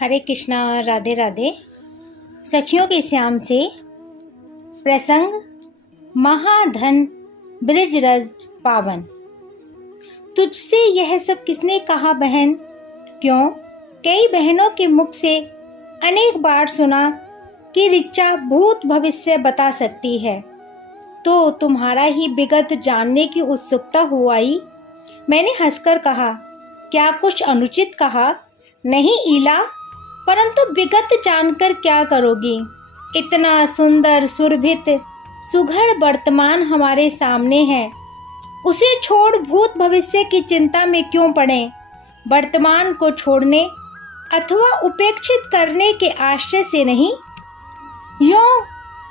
हरे कृष्णा, राधे राधे। सखियों के श्याम से प्रसंग महाधन ब्रिजरज पावन। तुझसे यह सब किसने कहा बहन? क्यों, कई बहनों के मुख से अनेक बार सुना कि ऋचा भूत भविष्य बता सकती है, तो तुम्हारा ही विगत जानने की उत्सुकता हो आई। मैंने हंसकर कहा, क्या कुछ अनुचित कहा? नहीं ईला, परंतु विगत जानकर क्या करोगी? इतना सुंदर सुरभित सुघड़ वर्तमान हमारे सामने है, उसे छोड़ भूत भविष्य की चिंता में क्यों पड़े? वर्तमान को छोड़ने अथवा उपेक्षित करने के आशय से नहीं, यों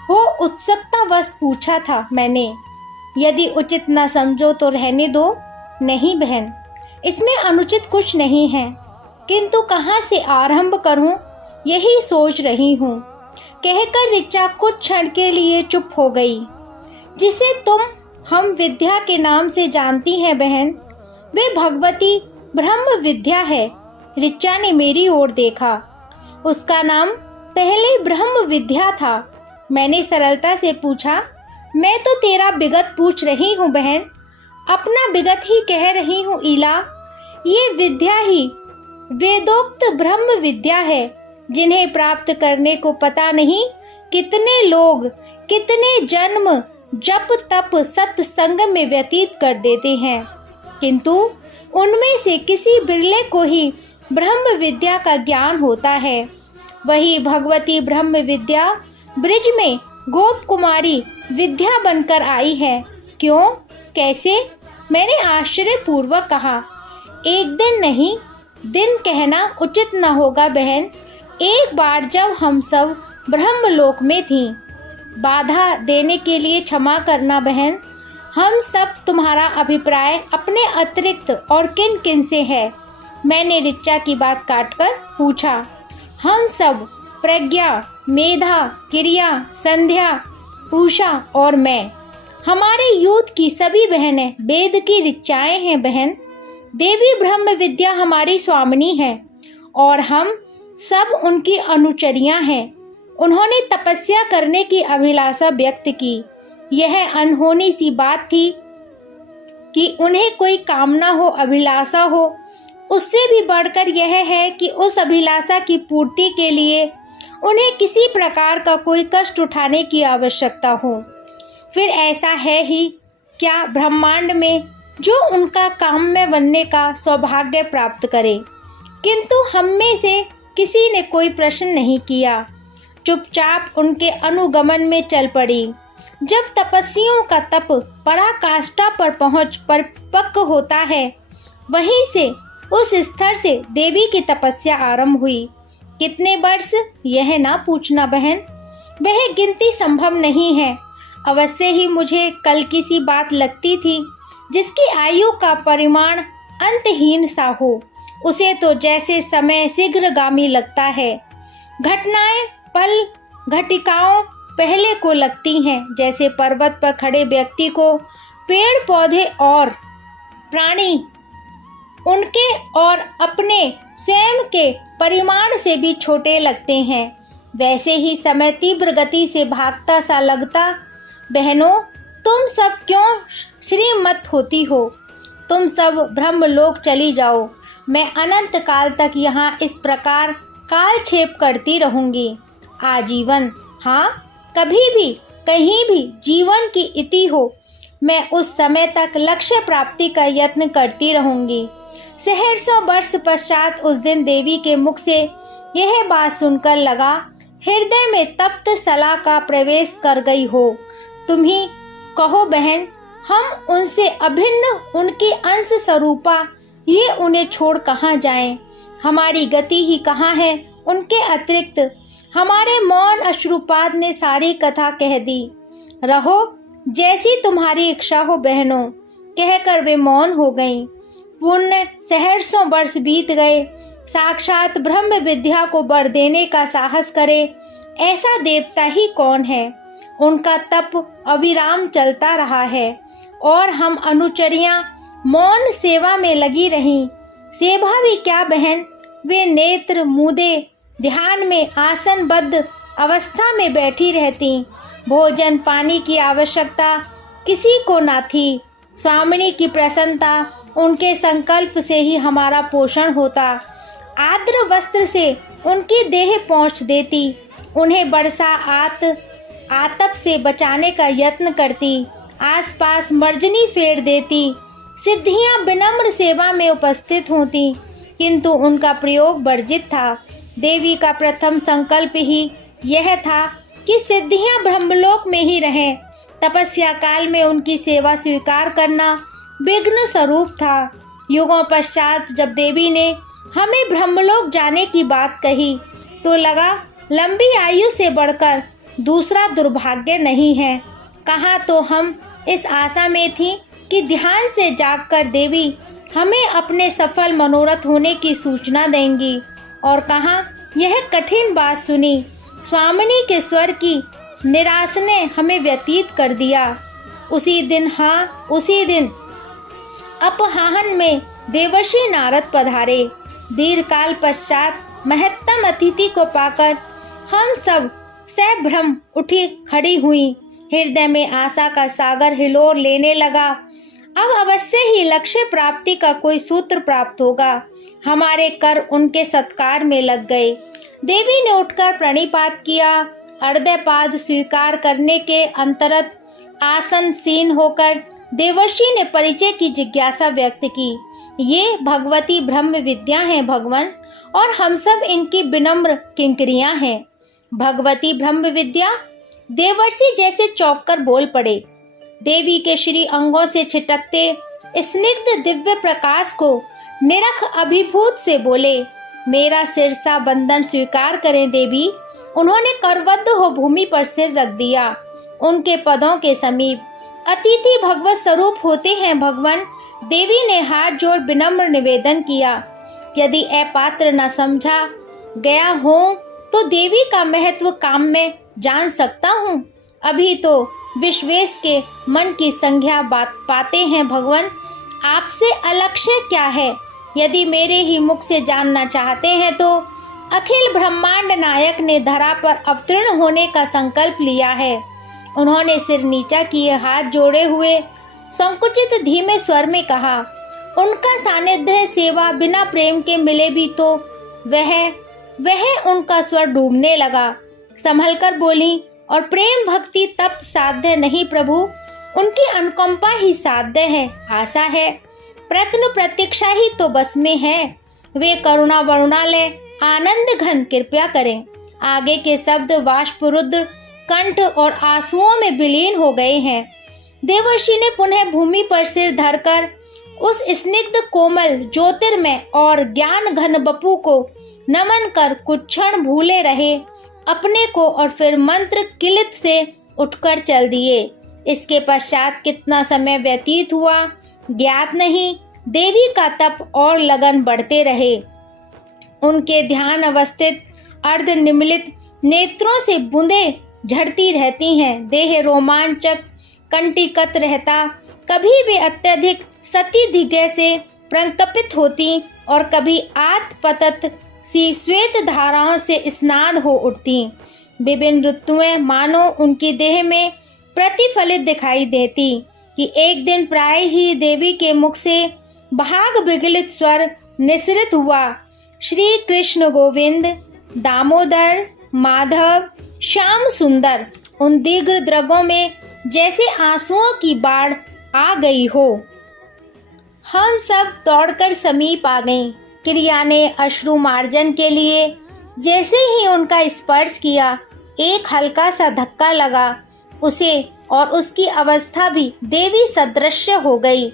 हो उत्सुकतावश पूछा था मैंने। यदि उचित न समझो तो रहने दो। नहीं बहन, इसमें अनुचित कुछ नहीं है, किंतु कहाँ से आरंभ करूं यही सोच रही हूँ। कहकर ऋचा कुछ क्षण के लिए चुप हो गई। जिसे तुम हम विद्या के नाम से जानती हैं बहन, वे भगवती ब्रह्म विद्या है। ऋचा ने मेरी ओर देखा। उसका नाम पहले ब्रह्म विद्या था। मैंने सरलता से पूछा, मैं तो तेरा विगत पूछ रही हूँ बहन, अपना विगत ही कह रही हूँ ईला। ये विद्या ही वेदोक्त ब्रह्म विद्या है, जिन्हें प्राप्त करने को पता नहीं कितने लोग कितने जन्म जप तप सत्संग में व्यतीत कर देते हैं, किंतु उनमें से किसी बिरले को ही ब्रह्म विद्या का ज्ञान होता है। वही भगवती ब्रह्म विद्या ब्रिज में गोप कुमारी विद्या बनकर आई है। क्यों, कैसे? मैंने आश्चर्यपूर्वक कहा। एक दिन नहीं, दिन कहना उचित न होगा बहन। एक बार जब हम सब ब्रह्मलोक में थीं, बाधा देने के लिए क्षमा करना बहन। हम सब तुम्हारा अभिप्राय अपने अतिरिक्त और किन किन से है? मैंने ऋचा की बात काटकर पूछा। हम सब प्रज्ञा, मेधा, क्रिया, संध्या, उषा और मैं, हमारे यूथ की सभी बहनें वेद की ऋचाएं हैं बहन। देवी ब्रह्म विद्या हमारी स्वामिनी है और हम सब उनकी अनुचरियां हैं। उन्होंने तपस्या करने की अभिलाषा व्यक्त की। यह अनहोनी सी बात थी कि उन्हें कोई कामना हो, अभिलाषा हो। उससे भी बढ़कर यह है कि उस अभिलाषा की पूर्ति के लिए उन्हें किसी प्रकार का कोई कष्ट उठाने की आवश्यकता हो। फिर ऐसा है ही क्या ब्रह्मांड में जो उनका काम में बनने का सौभाग्य प्राप्त करे? किंतु हम में से किसी ने कोई प्रश्न नहीं किया, चुपचाप उनके अनुगमन में चल पड़ी। जब तपस्वियों का तप पराकाष्ठा पर पहुंच परिपक्व होता है, वहीं से उस स्तर से देवी की तपस्या आरंभ हुई। कितने वर्ष, यह ना पूछना बहन, वह गिनती संभव नहीं है। अवश्य ही मुझे कल की सी बात लगती थी, जिसकी आयु का परिमाण अंतहीन सा हो। उसे तो जैसे समय शीघ्रगामी लगता है। घटनाएं पल घटिकाओं पहले को लगती हैं, जैसे पर्वत पर खड़े व्यक्ति को पेड़ पौधे और प्राणी उनके और अपने स्वयं के परिमाण से भी छोटे लगते हैं। वैसे ही समय तीव्र गति से भागता सा लगता। बहनों, तुम सब क्यों श्रीमत होती हो? तुम सब ब्रह्मलोक चली जाओ। मैं अनंत काल तक यहाँ इस प्रकार कालक्षेप करती रहूंगी, आजीवन। हाँ, कभी भी कहीं भी जीवन की इति हो, मैं उस समय तक लक्ष्य प्राप्ति का यत्न करती रहूंगी। सहस्रों वर्ष पश्चात उस दिन देवी के मुख से यह बात सुनकर लगा, हृदय में तप्त सला का प्रवेश कर गई हो। तुम ही कहो बहन, हम उनसे अभिन्न, उनकी अंश स्वरूपा, ये उन्हें छोड़ कहाँ जाएं? हमारी गति ही कहाँ है उनके अतिरिक्त? हमारे मौन अश्रुपात ने सारी कथा कह दी। रहो जैसी तुम्हारी इच्छा हो बहनों, कहकर वे मौन हो गईं। पुण्य सहस्रों वर्ष बीत गए। साक्षात ब्रह्म विद्या को वर देने का साहस करे ऐसा देवता ही कौन है? उनका तप अविराम चलता रहा है और हम अनुचरियां मौन सेवा में लगी रहीं। सेवा भी क्या बहन, वे नेत्र मूंदे ध्यान में आसनबद्ध अवस्था में बैठी रहती। भोजन पानी की आवश्यकता किसी को न थी। स्वामिनी की प्रसन्नता, उनके संकल्प से ही हमारा पोषण होता। आर्द्र वस्त्र से उनकी देह पोंछ देती। उन्हें बरसा आतप से बचाने का यत्न करती। आसपास मर्जनी फेर देती। सिद्धियां विनम्र सेवा में उपस्थित होती, किंतु उनका प्रयोग वर्जित था। देवी का प्रथम संकल्प ही यह था कि सिद्धियां ब्रह्मलोक में ही रहें। तपस्या काल में उनकी सेवा स्वीकार करना विघ्न स्वरूप था। युगों पश्चात जब देवी ने हमें ब्रह्मलोक जाने की बात कही तो लगा लंबी आयु से बढ़कर दूसरा दुर्भाग्य नहीं है। कहाँ तो हम इस आशा में थी कि ध्यान से जागकर देवी हमें अपने सफल मनोरथ होने की सूचना देंगी, और कहाँ यह कठिन बात सुनी। स्वामिनी के स्वर की निराश ने हमें व्यतीत कर दिया। उसी दिन अपहाहन में देवर्षि नारद पधारे। दीर्घकाल पश्चात महत्तम अतिथि को पाकर हम सब सभ्रम उठी खड़ी हुई। हृदय में आशा का सागर हिलोर लेने लगा। अब अवश्य ही लक्ष्य प्राप्ति का कोई सूत्र प्राप्त होगा। हमारे कर उनके सत्कार में लग गए। देवी ने उठकर प्रणिपात किया। अर्धपाद स्वीकार करने के अंतरत आसनसीन होकर देवर्षि ने परिचय की जिज्ञासा व्यक्त की। ये भगवती ब्रह्म विद्या है भगवान, और हम सब इनकी विनम्र किंकरियां हैं। भगवती ब्रह्म विद्या? देवर्षि जैसे चौंक कर बोल पड़े। देवी के श्री अंगों से छिटकते स्निग्ध दिव्य प्रकाश को निरख अभिभूत से बोले, मेरा सिरसा बंधन स्वीकार करें देवी। उन्होंने करबद्ध हो भूमि पर सिर रख दिया। उनके पदों के समीप अतिथि भगवत स्वरूप होते हैं भगवान। देवी ने हाथ जोड़ विनम्र निवेदन किया, यदि अपात्र न समझा गया हो तो देवी का महत्व काम में जान सकता हूँ। अभी तो विश्वेश के मन की संज्ञा बात पाते हैं भगवान। आपसे अलक्ष्य क्या है? यदि मेरे ही मुख से जानना चाहते हैं तो अखिल ब्रह्मांड नायक ने धरा पर अवतीर्ण होने का संकल्प लिया है। उन्होंने सिर नीचा किए हाथ जोड़े हुए संकुचित धीमे स्वर में कहा, उनका सानिध्य सेवा बिना प्रेम के मिले भी तो वह उनका स्वर डूबने लगा। संभलकर बोली, और प्रेम भक्ति तप साध्य नहीं प्रभु, उनकी अनुकंपा ही साध्य है, आशा है, प्रत्न प्रतीक्षा ही तो बस में है। वे करुणा वरुणालय आनंद घन कृपया करें। आगे के शब्द वाष्परुद्र कंठ और आंसुओं में विलीन हो गए हैं। देवर्षि ने पुनः भूमि पर सिर धरकर उस स्निग्ध कोमल ज्योतिर्मय और ज्ञान घन बपू को नमन कर कुछ क्षण भूले रहे अपने को, और फिर मंत्र किलित से उठकर चल दिए। इसके पश्चात कितना समय व्यतीत हुआ ज्ञात नहीं। देवी का तप और लगन बढ़ते रहे। उनके ध्यान अवस्थित अर्ध निमिलित नेत्रों से बूंदें झड़ती रहती हैं। देह रोमांचक कंटिकत रहता। कभी वे अत्यधिक सती दिग्गय से प्रकंपित होती और कभी आतपतत सी श्वेत धाराओं से स्नान हो उठती। विभिन्न ऋतुएं मानो उनकी देह में प्रतिफलित दिखाई देती कि एक दिन प्राय ही देवी के मुख से भाग विगलित स्वर निसृत हुआ, श्री कृष्ण गोविंद, दामोदर, माधव, श्याम सुंदर। उन दीर्घ द्रगों में जैसे आंसुओं की बाढ़ आ गई हो। हम सब दौड़कर समीप आ गईं। क्रिया ने अश्रु मार्जन के लिए जैसे ही उनका स्पर्श किया, एक हल्का सा धक्का लगा उसे, और उसकी अवस्था भी देवी सदृश हो गई।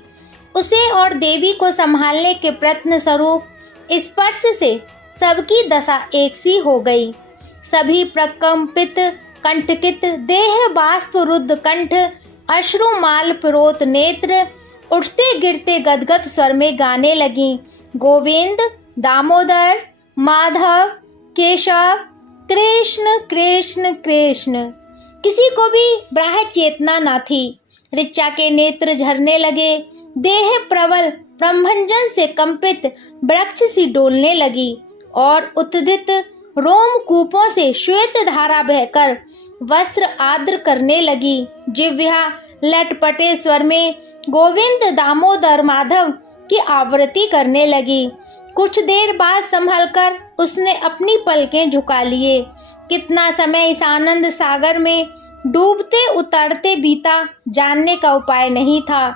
उसे और देवी को संभालने के प्रयत्न स्वरूप स्पर्श से सबकी दशा एक सी हो गई। सभी प्रकंपित कंटकित देह, बाष्प रुद्ध कंठ, अश्रुमाल पिरोत नेत्र, उठते गिरते गदगद स्वर में गाने लगी, गोविंद, दामोदर, माधव, केशव, कृष्ण कृष्ण कृष्ण। किसी को भी ब्राह्य चेतना न थी। ऋचा के नेत्र झरने लगे। देह प्रबल ब्रह्मंजन से कंपित वृक्ष सी डोलने लगी और उत्थित रोमकूपों से श्वेत धारा बहकर वस्त्र आर्द्र करने लगी। जिह्वा लटपटे स्वर में गोविंद दामोदर माधव की आवृत्ति करने लगी। कुछ देर बाद संभलकर उसने अपनी पलकें झुका लिए। कितना समय इस आनंद सागर में डूबते उतरते बीता जानने का उपाय नहीं था।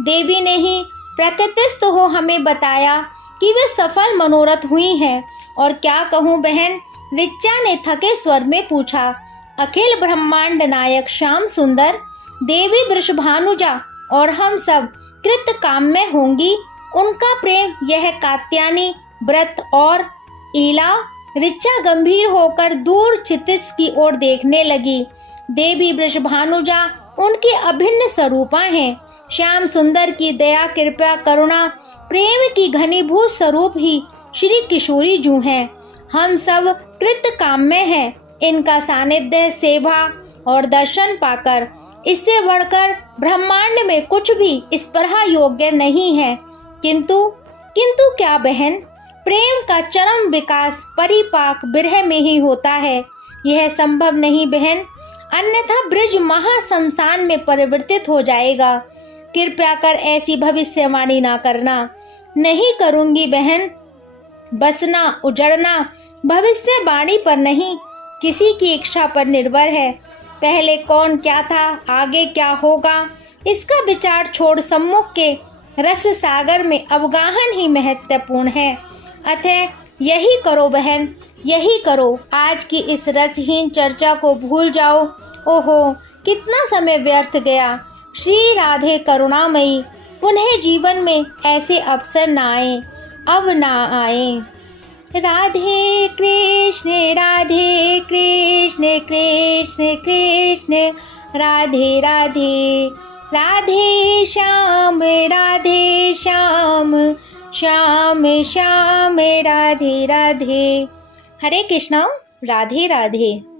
देवी ने ही प्रकृतिस्थ हो हमें बताया कि वे सफल मनोरथ हुई हैं। और क्या कहूँ बहन, ऋचा ने थके स्वर में पूछा। अखिल ब्रह्मांड नायक श्याम सुंदर, देवी वृषभानुजा और हम सब कृत काम में होंगी। उनका प्रेम यह कात्यायनी व्रत और ईला। ऋचा गंभीर होकर दूर क्षितिज की ओर देखने लगी। देवी वृषभानुजा उनकी अभिन्न स्वरूपा हैं। श्याम सुंदर की दया कृपा करुणा प्रेम की घनीभूत स्वरूप ही श्री किशोरी जू हैं। हम सब कृत काम में हैं। इनका सानिध्य सेवा और दर्शन पाकर इससे बढ़कर ब्रह्मांड में कुछ भी स्पृहा योग्य नहीं है। किंतु क्या बहन, प्रेम का चरम विकास परिपाक विरह में ही होता है। यह संभव नहीं बहन, अन्यथा ब्रज महाशमशान में परिवर्तित हो जाएगा। कृपया कर ऐसी भविष्यवाणी ना करना। नहीं करूंगी बहन। बसना उजड़ना भविष्यवाणी पर नहीं, किसी की इच्छा पर निर्भर है। पहले कौन क्या था, आगे क्या होगा, इसका विचार छोड़ सम्मुख के रस सागर में अवगाहन ही महत्वपूर्ण है। अतः यही करो बहन, यही करो। आज की इस रसहीन चर्चा को भूल जाओ। ओहो, कितना समय व्यर्थ गया। श्री राधे करुणामयी, पुनः जीवन में ऐसे अवसर न आए, अब ना आए। राधे कृष्ण कृष्ण कृष्ण राधे राधे, राधे श्याम श्याम श्याम राधे राधे। हरे कृष्णा, राधे राधे।